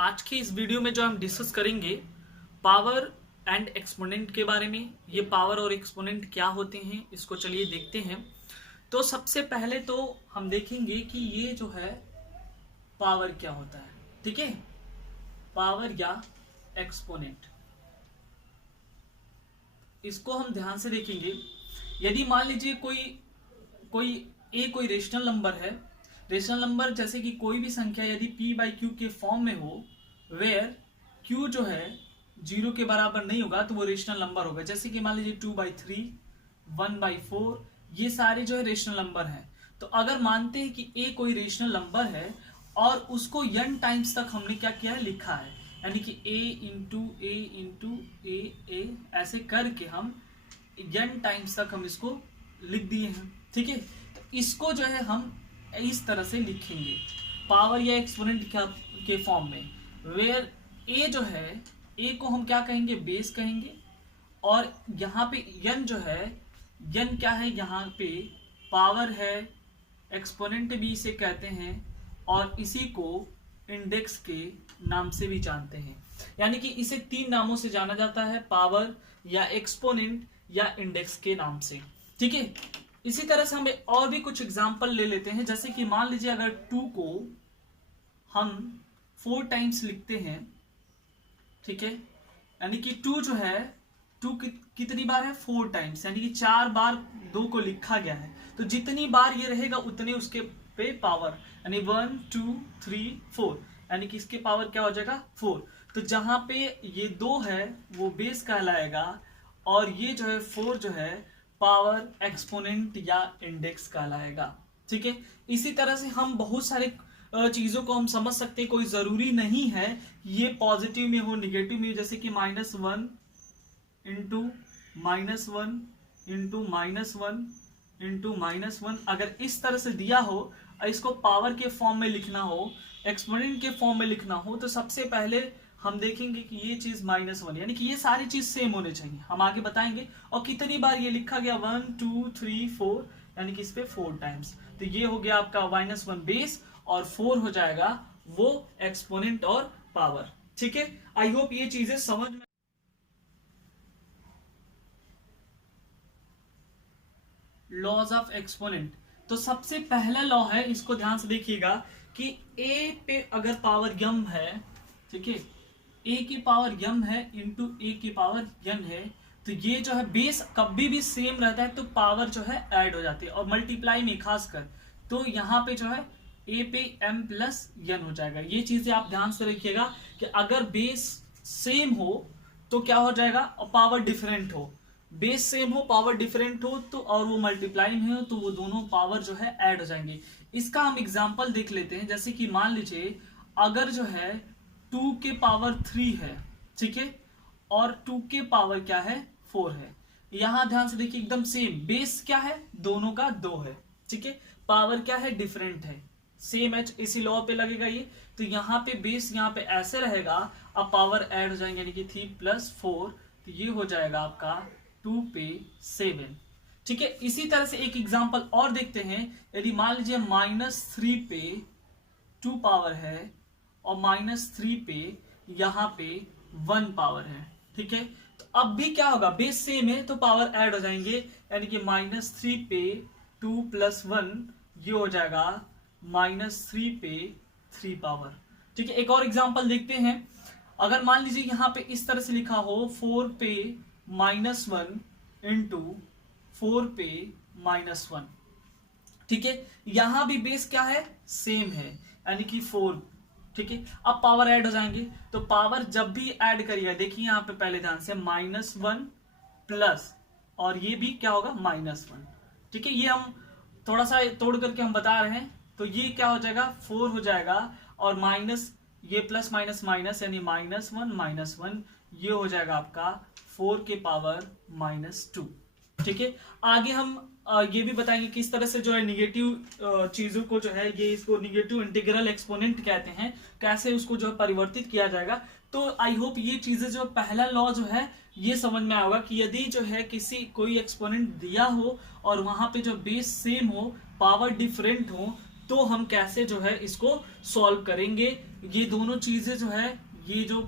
आज के इस वीडियो में जो हम डिस्कस करेंगे पावर एंड एक्सपोनेंट के बारे में। ये पावर और एक्सपोनेंट क्या होते हैं इसको चलिए देखते हैं। तो सबसे पहले तो हम देखेंगे कि ये जो है पावर क्या होता है। ठीक है, पावर या एक्सपोनेंट, इसको हम ध्यान से देखेंगे। यदि मान लीजिए कोई रेशनल नंबर है, रेशनल नंबर जैसे कि कोई भी संख्या यदि p बाई क्यू के फॉर्म में हो, वेयर q जो है 0 के बराबर नहीं होगा तो वो रेशनल नंबर होगा। जैसे कि मान लीजिए 2/3, 1/4, ये सारे जो है रेशनल नंबर हैं। तो अगर मानते हैं कि a कोई रेशनल नंबर है और उसको n टाइम्स तक हमने क्या किया है, लिखा है, यानी कि a इंटू ए इंटू ए ऐसे करके हम n टाइम्स तक हम इसको लिख दिए हैं। ठीक है, तो इसको जो है हम इस तरह से लिखेंगे पावर या एक्सपोनेंट के फॉर्म में, वेयर a जो है, a को हम क्या कहेंगे, बेस कहेंगे, और यहाँ पे n जो है, n क्या है, यहाँ पे पावर है, एक्सपोनेंट भी इसे कहते हैं, और इसी को इंडेक्स के नाम से भी जानते हैं। यानी कि इसे 3 नामों से जाना जाता है, पावर या एक्सपोनेंट या इंडेक्स के नाम से। ठीक है, इसी तरह से हमें और भी कुछ एग्जांपल ले लेते हैं। जैसे कि मान लीजिए अगर 2 को हम 4 टाइम्स लिखते हैं, ठीक है, यानी कि 2 जो है, 2 कितनी बार है, 4 टाइम्स, यानी कि 4 बार 2 को लिखा गया है। तो जितनी बार ये रहेगा उतने उसके पे पावर, यानी 1 2 3 4, यानी कि इसके पावर क्या हो जाएगा, 4। तो जहां पे ये 2 है वो बेस कहलाएगा, और ये जो है 4 जो है पावर, एक्सपोनेंट या इंडेक्स कहलाएगा। ठीक है, इसी तरह से हम बहुत सारे चीजों को हम समझ सकते हैं। कोई जरूरी नहीं है ये पॉजिटिव में हो, निगेटिव में हो। जैसे कि -1 इंटू -1 इंटू -1 इंटू -1, अगर इस तरह से दिया हो, इसको पावर के फॉर्म में लिखना हो, एक्सपोनेंट के फॉर्म में लिखना हो, तो सबसे पहले हम देखेंगे कि ये चीज -1, यानी कि ये सारी चीज सेम होने चाहिए, हम आगे बताएंगे। और कितनी बार ये लिखा गया, 1 2 3 4, यानी कि इस पे 4 टाइम्स। तो ये हो गया आपका -1 बेस, और 4 हो जाएगा वो एक्सपोनेंट और पावर। ठीक है, आई होप ये चीजें समझ में। लॉज ऑफ एक्सपोनेंट, तो सबसे पहला लॉ है, इसको ध्यान से देखिएगा कि a पे अगर पावर m है, ठीक है, a की पावर m है इंटू a की पावर n है, तो ये जो है बेस कभी भी सेम रहता है तो पावर जो है ऐड हो जाती है, और मल्टीप्लाई में खासकर, तो यहाँ पे जो है a पे m प्लस n हो जाएगा। ये चीजें आप ध्यान से रखिएगा कि अगर बेस सेम हो तो क्या हो जाएगा, और पावर डिफरेंट हो, बेस सेम हो पावर डिफरेंट हो तो, और वो मल्टीप्लाई में हो, तो वो दोनों पावर जो है ऐड हो जाएंगे। इसका हम एग्जांपल देख लेते हैं। जैसे कि मान लीजिए अगर जो है 2 के पावर 3 है, ठीक है, और 2 के पावर क्या है, 4 है। यहां ध्यान से देखिए एकदम सेम, बेस क्या है, दोनों का 2 है, ठीक है, पावर क्या है, डिफरेंट है, सेम है, इसी लॉ पे लगेगा ये। तो यहाँ पे बेस यहाँ पे ऐसे रहेगा, अब पावर ऐड हो जाएंगे, यानी कि 3 + 4, तो ये हो जाएगा आपका 2 पे 7। ठीक है, इसी तरह से एक एग्जांपल और देखते हैं। यदि मान लीजिए -3 पे 2 पावर है, और -3 पे यहां पे 1 पावर है, ठीक है, तो अब भी क्या होगा, बेस सेम है तो पावर ऐड हो जाएंगे, यानी कि -3 पे 2 + 1, ये हो जाएगा -3 पे 3 पावर। ठीक है, एक और एग्जांपल देखते हैं। अगर मान लीजिए यहां पे इस तरह से लिखा हो, 4 पे -1 इंटू 4 पे -1, ठीक है, यहां भी बेस क्या है, सेम है, यानी कि 4। ठीक है, अब पावर ऐड हो जाएंगे, तो पावर जब भी ऐड करिएगा, देखिए यहां पे पहले ध्यान से -1 प्लस, और ये भी क्या होगा, -1। ठीक है, ये हम थोड़ा सा तोड़ करके हम बता रहे हैं, तो ये क्या हो जाएगा, 4 हो जाएगा, और माइनस ये प्लस माइनस माइनस, यानी -1 ये हो जाएगा आपका 4 के पावर -2। ठीक है, आगे हम ये भी बताएंगे किस तरह से जो है निगेटिव चीजों को जो है, ये इसको निगेटिव इंटीग्रल एक्सपोनेंट कहते हैं, कैसे उसको जो है परिवर्तित किया जाएगा। तो आई होप ये चीजें, जो पहला लॉ जो है ये समझ में आएगा कि यदि जो है कोई एक्सपोनेंट दिया हो और वहां पे जो बेस सेम हो, पावर डिफरेंट हो, तो हम कैसे जो है इसको सॉल्व करेंगे ये दोनों चीजें जो है, ये जो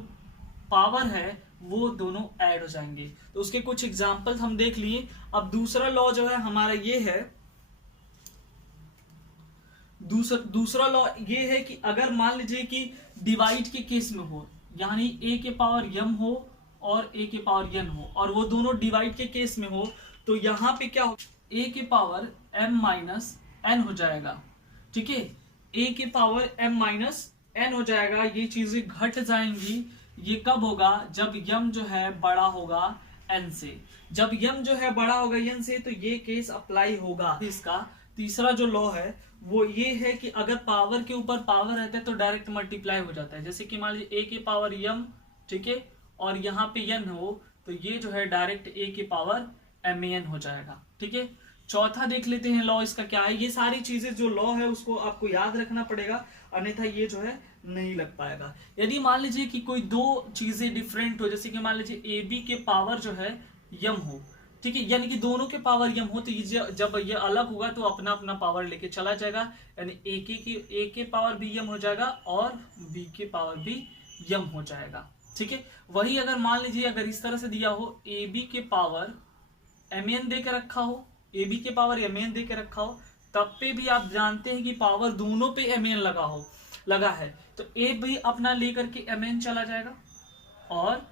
पावर है वो दोनों ऐड हो जाएंगे। तो उसके कुछ एग्जांपल्स हम देख लिए। अब दूसरा लॉ जो है हमारा ये है, दूसरा लॉ ये है कि अगर मान लीजिए कि डिवाइड के केस में हो, यानी a के पावर m हो और a के पावर n हो, और वो दोनों डिवाइड के केस में हो, तो यहाँ पे क्या हो, a के पावर m माइनस n हो जाएगा। ठीक है, a के पावर m माइनस n हो जाएगा, ये चीजें घट जाएंगी। ये कब होगा, जब m जो है बड़ा होगा n से। जब m जो है बड़ा होगा n से, तो ये केस अप्लाई होगा। इसका तीसरा जो लॉ है वो ये है कि अगर पावर के ऊपर पावर रहता है तो डायरेक्ट मल्टीप्लाई हो जाता है। जैसे कि मान लीजिए a के पावर m, ठीक है, और यहाँ पे n हो, तो ये जो है डायरेक्ट a के पावर man हो जाएगा। ठीक है, चौथा देख लेते हैं लॉ इसका क्या है। ये सारी चीजें जो लॉ है उसको आपको याद रखना पड़ेगा, अन्यथा ये जो है नहीं लग पाएगा। यदि मान लीजिए कि कोई दो चीजें डिफरेंट हो, जैसे कि मान लीजिए ab के पावर जो है m हो, ठीक है, यानी कि दोनों के पावर m हो, तो ये जब ये अलग होगा तो अपना अपना पावर लेके चला जाएगा, यानी a के पावर भी m हो जाएगा और b के पावर भी m हो जाएगा। ठीक है, वही अगर मान लीजिए अगर इस तरह से दिया हो, ab के पावर mn दे के रखा हो, ab के पावर mn दे के रखा हो, तब पे भी आप जानते हैं कि पावर दोनों पे mn लगा है, तो a भी अपना लेकर के mn चला जाएगा और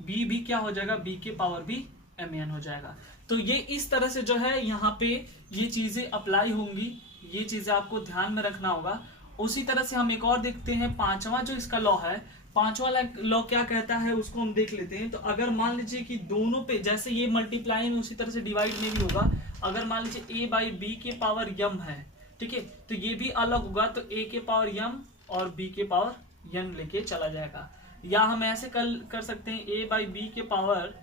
b भी क्या हो जाएगा, b के पावर भी mn हो जाएगा। तो ये इस तरह से जो है यहाँ पे ये चीजें अप्लाई होंगी, ये चीजें आपको ध्यान में रखना होगा। उसी तरह से हम एक और देखते हैं, पांचवा जो इसका लॉ है, पांचवा लॉ क्या कहता है उसको हम देख लेते हैं। तो अगर मान लीजिए कि दोनों पे, जैसे ये मल्टीप्लाई में उसी तरह से डिवाइड में भी होगा, अगर मान लीजिए a बाई बी के पावर m है, ठीक है, तो ये भी अलग होगा, तो a के पावर m और b के पावर n लेके चला जाएगा। या हम ऐसे कर सकते हैं, a बाई बी के पावर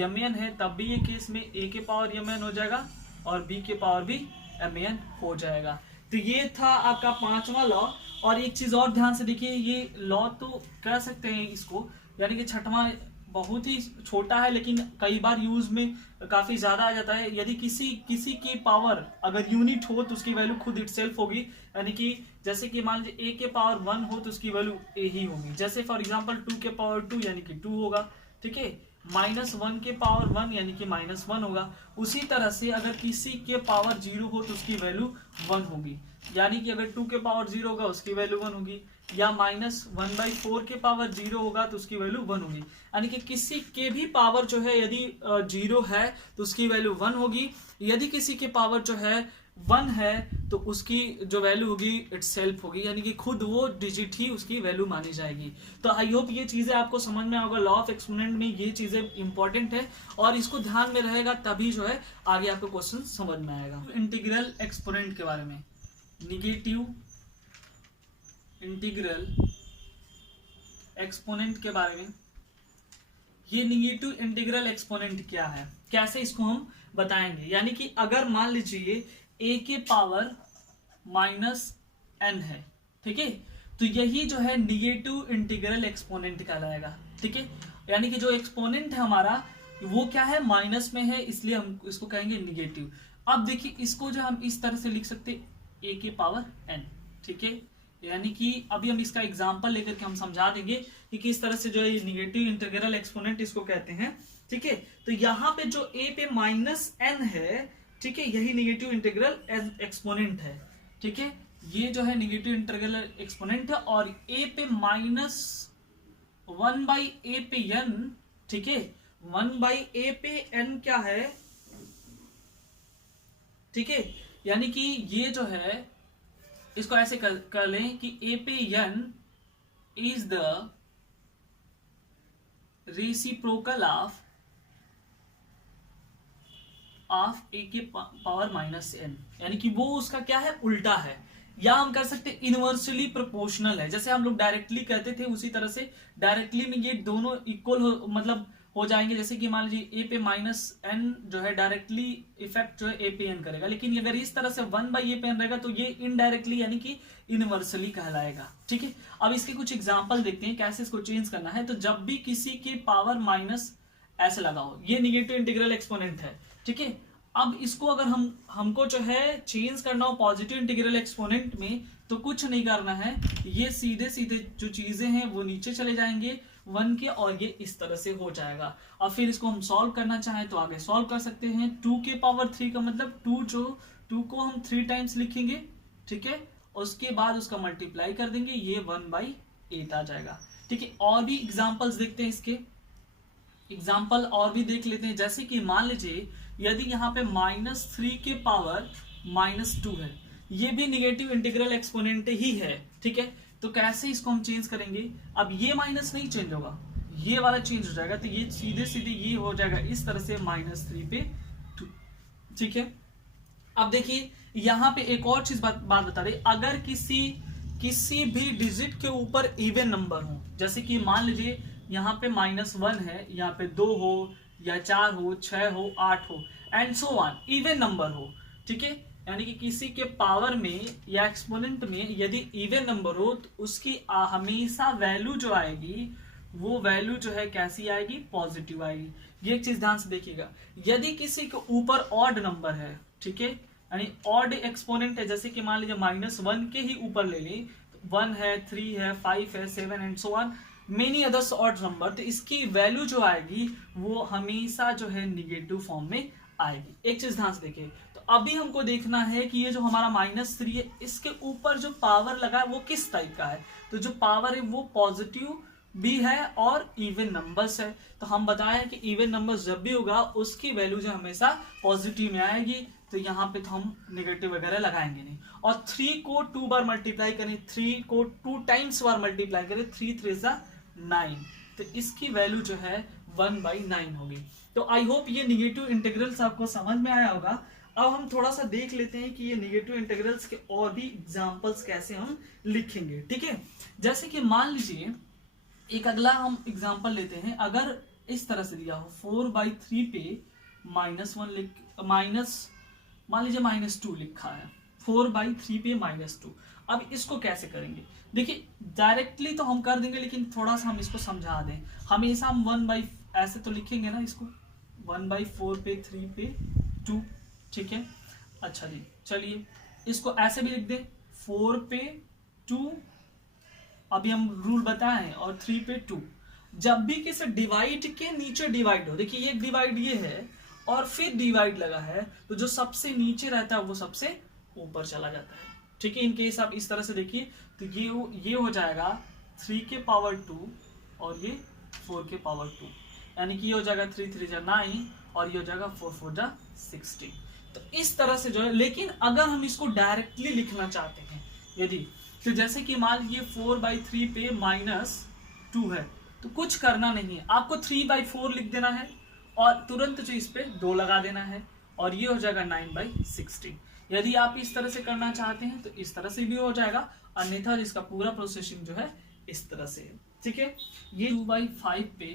mn है, तब भी ये केस में a के पावर mn हो जाएगा और b के पावर भी mn हो जाएगा। तो ये था आपका पांचवा लॉ। और एक चीज और ध्यान से देखिए, ये लॉ तो कह सकते हैं इसको, यानी कि छठवां बहुत ही छोटा है लेकिन कई बार यूज में काफी ज्यादा आ जाता है। यदि किसी की पावर अगर यूनिट हो तो उसकी वैल्यू खुद इटसेल्फ होगी, यानी कि जैसे कि मान लीजिए a के पावर 1 हो तो उसकी वैल्यू a ही होगी। जैसे फॉर एग्जांपल 2 के पावर 2 यानी कि 2 होगा, ठीक है, -1 के पावर 1 यानी कि -1 होगा। उसी तरह से अगर किसी के पावर 0 हो तो उसकी वैल्यू 1 होगी, यानी कि अगर 2 के पावर 0 होगा उसकी वैल्यू 1 होगी, या -1/4 के पावर 0 होगा तो उसकी वैल्यू 1 होगी। यानी कि किसी के भी पावर जो है यदि 0 है तो उसकी वैल्यू 1 होगी, यदि किसी के पावर जो है 1 है तो उसकी जो वैल्यू होगी इटसेल्फ होगी, यानी कि खुद वो डिजिट ही उसकी वैल्यू मानी जाएगी। तो आई होप ये चीजें आपको समझ में होगा। लॉ ऑफ एक्सपोनेंट में ये चीजें इंपॉर्टेंट है और इसको ध्यान में रहेगा, तभी जो है आगे आपको क्वेश्चन समझ में आएगा। इंटीग्रल एक्सपोनेंट के बारे में, निगेटिव इंटीग्रल एक्सपोनेंट के बारे में, ये निगेटिव इंटीग्रल एक्सपोनेंट क्या है, कैसे इसको हम बताएंगे। यानी कि अगर मान लीजिए a के पावर -n है, ठीक है, तो यही जो है निगेटिव इंटीग्रल एक्सपोनेंट कहलाएगा। ठीक है, यानी कि जो एक्सपोनेंट है हमारा वो क्या है, माइनस में है, इसलिए हम इसको कहेंगे निगेटिव। अब देखिए इसको जो हम इस तरह से लिख सकते a के पावर n, ठीक है, यानी कि अभी हम इसका एग्जांपल लेकर के हम समझा देंगे कि किस तरह से जो है निगेटिव इंटीग्रल एक्सपोनेंट इसको कहते हैं। ठीक है, तो यहाँ पे जो a पे -n है, ठीक है, यही निगेटिव इंटीग्रल एक्सपोनेंट है। ठीक है, ये जो है निगेटिव इंटीग्रल एक्सपोनेंट है, और a पे -1/a पे n, ठीक है, 1/a पे n क्या है, ठीक है, यानी कि ये जो है इसको ऐसे कर लें कि a पे n is the reciprocal of a के पावर -n, यानी कि वो उसका क्या है, उल्टा है। या हम कर सकते इनवर्सली प्रोपोर्शनल है, जैसे हम लोग डायरेक्टली कहते थे उसी तरह से डायरेक्टली में ये दोनों इक्वल मतलब हो जाएंगे। जैसे कि मान लीजिए a पे -n जो है डायरेक्टली इफेक्ट जो है a पे n करेगा, लेकिन अगर इस तरह से 1/a पे n रहेगा तो ये इनडायरेक्टली यानी कि इनवर्सली कहलाएगा। ठीक है, अब इसके कुछ एग्जांपल देखते हैं कैसे इसको चेंज करना है। तो जब भी किसी के पावर माइनस ऐसे लगा हो, ये निगेटिव इंटीग्रल एक्सपोनेंट है। ठीक है, अब इसको अगर हमको जो है चेंज करना हो पॉजिटिव इंटीग्रल एक्सपोनेंट में, तो कुछ नहीं करना है, ये सीधे सीधे जो चीजें हैं वो नीचे चले जाएंगे 1 के, और ये इस तरह से हो जाएगा। अब फिर इसको हम सॉल्व करना चाहें तो आगे सॉल्व कर सकते हैं। 2 के पावर 3 का मतलब 2 को हम 3 टाइम्स लिखेंगे, ठीक है, उसके बाद उसका मल्टीप्लाई कर देंगे, ये 1/8 आ जाएगा, ठीक है। और भी एग्जांपल्स देखते हैं, इसके एग्जाम्पल और भी देख लेते हैं। जैसे कि मान लीजिए यदि यहाँ पे -3 के पावर -2 है, ये भी निगेटिव इंटीग्रल एक्सपोनेंट ही है, ठीक है। तो कैसे इसको हम चेंज करेंगे, अब ये माइनस नहीं चेंज होगा, ये वाला चेंज हो जाएगा, तो ये सीधे सीधे ये हो जाएगा इस तरह से -3 पे 2, ठीक है। अब देखिए यहाँ पे एक और चीज बात बता रही, अगर किसी भी डिजिट के ऊपर इवन नंबर हो, जैसे कि मान लीजिए यहाँ पे -1 है, यहाँ पे 2 हो या 4 हो, 6 हो, 8 हो, and so on, even number हो, ठीक है। यानी कि किसी के पावर में या एक्सपोनेंट में यदि इवन नंबर हो तो उसकी हमेशा वैल्यू जो आएगी वो वैल्यू जो है कैसी आएगी, पॉजिटिव आएगी। ये एक चीज ध्यान से देखिएगा। यदि किसी के ऊपर ऑड नंबर है, ठीक है, यानी ऑड एक्सपोनेंट है, जैसे कि मान लीजिए -1 के ही ऊपर ले लें, 1 है, 3 है, 5 है, 7 and so on, many others odd number, तो इसकी वैल्यू जो आएगी वो हमेशा जो है निगेटिव फॉर्म में आएगी। एक चीज ध्यान से देखिए, तो अभी हमको देखना है कि ये जो हमारा -3 है, इसके ऊपर जो पावर लगा है वो किस टाइप का है। तो जो पावर है वो पॉजिटिव भी है और इवन नंबर्स है। तो हम बताए कि इवन नंबर्स जब भी होगा उसकी वैल्यू जो हमेशा पॉजिटिव में आएगी, तो यहाँ पे तो हम नेगेटिव वगैरह लगाएंगे नहीं। और 3 को 2 बार मल्टीप्लाई करें, 3 को 2 टाइम्स बार मल्टीप्लाई करें, 3 3 9, तो इसकी वैल्यू जो है 1/9 होगी। तो आई होप ये निगेटिव इंटीग्रल्स आपको समझ में आया होगा। अब हम थोड़ा सा देख लेते हैं कि ये निगेटिव इंटीग्रल्स के और भी एग्जांपल्स कैसे हम लिखेंगे, ठीक है। जैसे कि मान लीजिए एक अगला हम एग्जांपल लेते हैं, अगर इस तरह से दिया हो 4/3 पे मान लीजिए -2 लिखा है, 4/3 पे -2। अब इसको कैसे करेंगे, देखिए डायरेक्टली तो हम कर देंगे, लेकिन थोड़ा सा हम इसको समझा दें। हमेशा हम 1 ऐसे तो लिखेंगे ना इसको, 1/4 पे 3 पे 2, ठीक है। अच्छा जी, चलिए इसको ऐसे भी लिख दें, 4 पे 2, अभी हम रूल बताए हैं, और 3 पे 2। जब भी किसी डिवाइड के नीचे डिवाइड हो, देखिए ये डिवाइड ये है और फिर डिवाइड लगा है, तो जो सबसे नीचे रहता है वो सबसे ऊपर चला जाता है, ठीक है। इनकेस आप इस तरह से देखिए तो ये हो जाएगा 3 के पावर 2 और ये 4 के पावर 2, यानी कि ये हो जाएगा 3 3 9 और ये हो जाएगा 4 4 16। तो इस तरह से जो है, लेकिन अगर हम इसको डायरेक्टली लिखना चाहते हैं यदि, तो जैसे कि मान लीजिए 4/3 पे -2 है, तो कुछ करना नहीं है, आपको 3/4 लिख देना है और तुरंत जो इस पे 2 लगा देना है, और ये हो जाएगा 9/16। यदि आप इस तरह से करना चाहते हैं तो इस तरह से भी हो जाएगा, अन्यथा इसका पूरा प्रोसेसिंग जो है इस तरह से है, ठीक है। ये 2/5 पे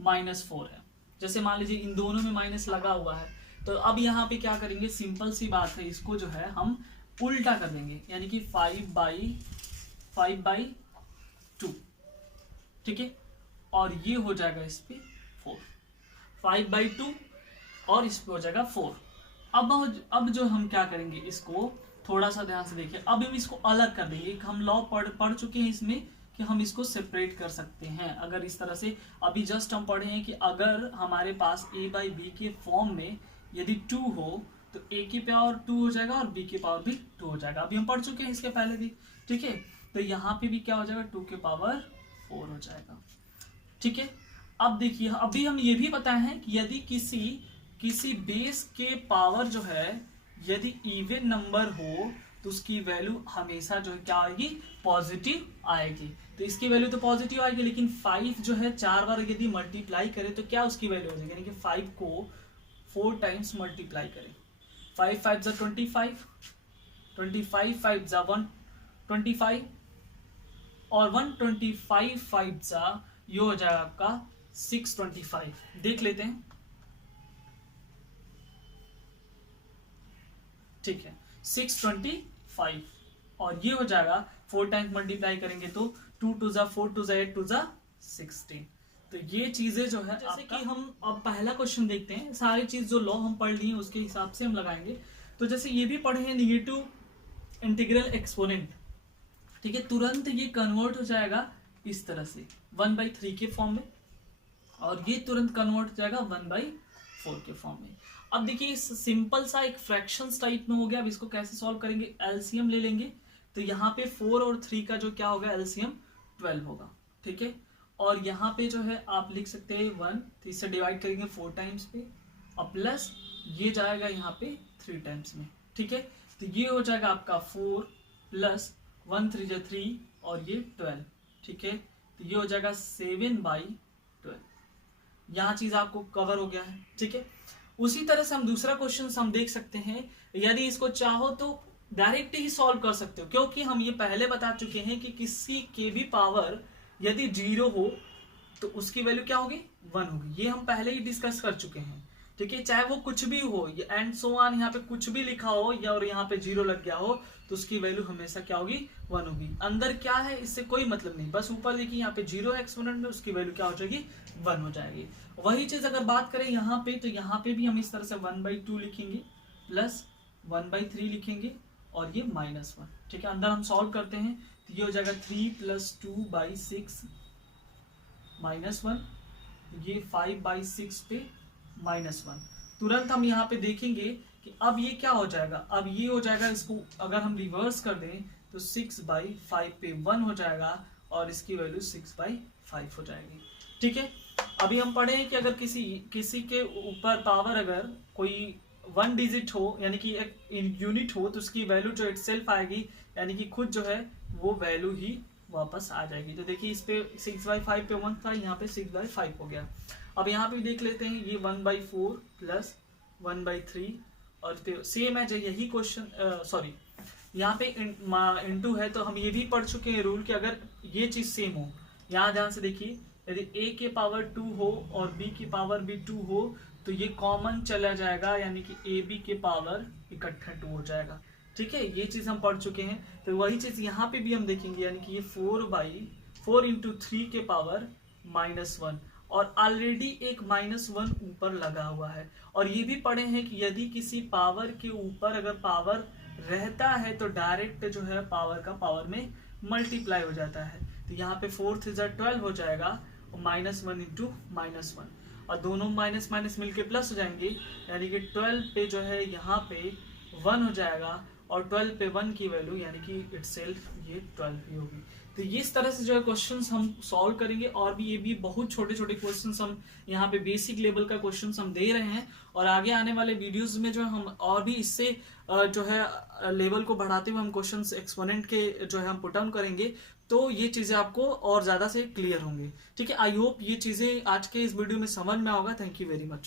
-4 है, जैसे मान लीजिए इन दोनों में माइनस लगा हुआ है, तो अब यहाँ पे क्या करेंगे, सिंपल सी बात है, इसको जो है हम उल्टा कर देंगे, यानी कि 5/2, ठीक है, और ये हो जाएगा इस पे 4, 5/2 और इस पे हो जाएगा 4। अब जो हम क्या करेंगे, इसको थोड़ा सा ध्यान से देखिए, अब हम इसको अलग कर देंगे। हम लॉ पढ़ चुके हैं इसमें कि हम इसको सेपरेट कर सकते हैं। अगर इस तरह से अभी जस्ट हम पढ़े हैं कि अगर हमारे पास a/b के फॉर्म में यदि 2 हो तो a की पावर 2 हो जाएगा और b की पावर भी 2 हो जाएगा। अभी हम पढ़ चुके हैं इसके पहले भी, ठीक है। तो यहाँ पे भी क्या हो जाएगा, 2 की पावर 4 हो जाएगा, ठीक है। अब देखिए, अभी हम ये भी बताए हैं कि यदि किसी बेस के पावर जो है यदि इवन नंबर हो तो उसकी वैल्यू हमेशा जो है क्या आएगी, पॉजिटिव आएगी। तो इसकी वैल्यू तो पॉजिटिव आएगी, लेकिन 5 जो है 4 बार यदि मल्टीप्लाई करें तो क्या उसकी वैल्यू हो जाएगी, यानी कि 5 को 4 टाइम्स मल्टीप्लाई करें, 5 5 जा 25, 25 5 जा 125 और 125 5 जा ये हो जाएगा आपका 625। देख लेते हैं, ठीक है, 625 और ये हो जाएगा 4 टाइम्स मल्टीप्लाई करेंगे तो 2 2 जा 4 2 जा 8 2 जा 16। तो ये चीजें जो है, जैसे कि हम अब पहला क्वेश्चन देखते हैं, सारी चीज जो लॉ हम पढ़ लिए उसके हिसाब से हम लगाएंगे। तो जैसे ये भी पढ़े हैं निगेटिव इंटीग्रल एक्सपोनेंट, ठीक है, तुरंत ये कन्वर्ट हो जाएगा इस तरह से 1/3 के फॉर्म में, और ये तुरंत कन्वर्ट हो जाएगा 1/4 के फॉर्म में। अब देखिए सिंपल सा एक फ्रैक्शंस टाइप में हो गया। अब इसको कैसे सॉल्व करेंगे, एलसीएम ले लेंगे। तो यहाँ पे 4 और 3 का जो क्या होगा, एलसीएम 12 होगा। ठीक है, और यहाँ पे जो है आप लिख सकते हैं 1, तो इससे डिवाइड करेंगे 4 टाइम्स पे, और प्लस ये जाएगा यहाँ पे 3 टाइम्स में। ठीक है, तो ये हो जाएगा आपका 4 प्लस 1 3 जा 3 और ये 12। ठीक है, तो ये हो जाएगा 7/12। यहाँ चीज आपको कवर हो गया है। ठीक है, उसी तरह से हम दूसरा क्वेश्चन हम देख सकते हैं। यदि इसको चाहो तो डायरेक्ट ही सॉल्व कर सकते हो, क्योंकि हम ये पहले बता चुके हैं कि किसी के भी पावर यदि 0 हो तो उसकी वैल्यू क्या होगी, 1 होगी। ये हम पहले ही डिस्कस कर चुके हैं। ठीक है, चाहे वो कुछ भी हो, ये एंड सो ऑन यहाँ पे कुछ भी लिखा हो या और यहाँ पे 0 लग गया हो, तो उसकी वैल्यू हमेशा क्या होगी, 1 होगी। अंदर क्या है इससे कोई मतलब नहीं, बस ऊपर देखिए यहाँ पे 0 है एक्सपोनेंट में, उसकी वैल्यू क्या हो जाएगी, 1 हो जाएगी। वही चीज अगर बात करें यहाँ पे, तो यहाँ पे भी हम इस तरह से 1/2 लिखेंगे प्लस 1/3 लिखेंगे और ये -1। ठीक है, अंदर हम सॉल्व करते हैं तो ये हो जाएगा 3 + 2/6 -1, ये 5/6 पे -1। तुरंत हम यहाँ पे देखेंगे कि अब ये क्या हो जाएगा, अब ये हो जाएगा, इसको अगर हम रिवर्स कर दें तो 6/5 पे 1 हो जाएगा और इसकी वैल्यू 6/5 हो जाएगी। ठीक है, अभी हम पढ़े कि अगर किसी के ऊपर पावर अगर कोई 1 डिजिट हो, यानी कि एक यूनिट हो, तो उसकी वैल्यू जो इटसेल्फ आएगी, यानी कि खुद जो है वो वैल्यू ही वापस आ जाएगी। तो देखिए इस पे 6/5 पे 1 था, यहाँ पे 6/5 हो गया। अब यहाँ पे देख लेते हैं, ये 1/4 प्लस 1/3 और सेम है जो यही क्वेश्चन, सॉरी यहाँ पे इनटू है, तो हम ये भी पढ़ चुके हैं रूल कि अगर ये चीज सेम हो, यहाँ ध्यान से देखिए, यदि a के पावर 2 हो और b की पावर भी 2 हो तो ये कॉमन चला जाएगा, यानी कि ab के पावर इकट्ठा 2 हो जाएगा। ठीक है, ये चीज हम पढ़ चुके हैं। तो वही चीज यहाँ पे भी हम देखेंगे, यानी कि ये 4/4 × 3 के पावर -1, और ऑलरेडी एक -1 ऊपर लगा हुआ है। और ये भी पढ़े हैं कि यदि किसी पावर के ऊपर अगर पावर रहता है तो डायरेक्ट जो है पावर का पावर में मल्टीप्लाई हो जाता है। तो यहाँ पे 4 3 जा 12 हो जाएगा, और -1 × -1, और दोनों माइनस माइनस मिलके प्लस हो जाएंगे, यानी कि 12 पे जो है यहाँ पे 1 हो जाएगा, और 12 पे 1 की वैल्यू यानी कि इटसेल्फ ये 12 ही होगी। तो इस तरह से जो है क्वेश्चंस हम सॉल्व करेंगे, और भी ये भी बहुत छोटे छोटे क्वेश्चंस हम यहाँ पे बेसिक लेवल का क्वेश्चंस हम दे रहे हैं, और आगे आने वाले वीडियोस में जो हम और भी इससे जो है लेवल को बढ़ाते हुए हम क्वेश्चंस एक्सपोनेंट के जो है हम पुट ऑन करेंगे, तो ये चीजें आपको और ज्यादा से क्लियर होंगी। ठीक है, आई होप ये चीजें आज के इस वीडियो में समझ में होगा। Thank you very much.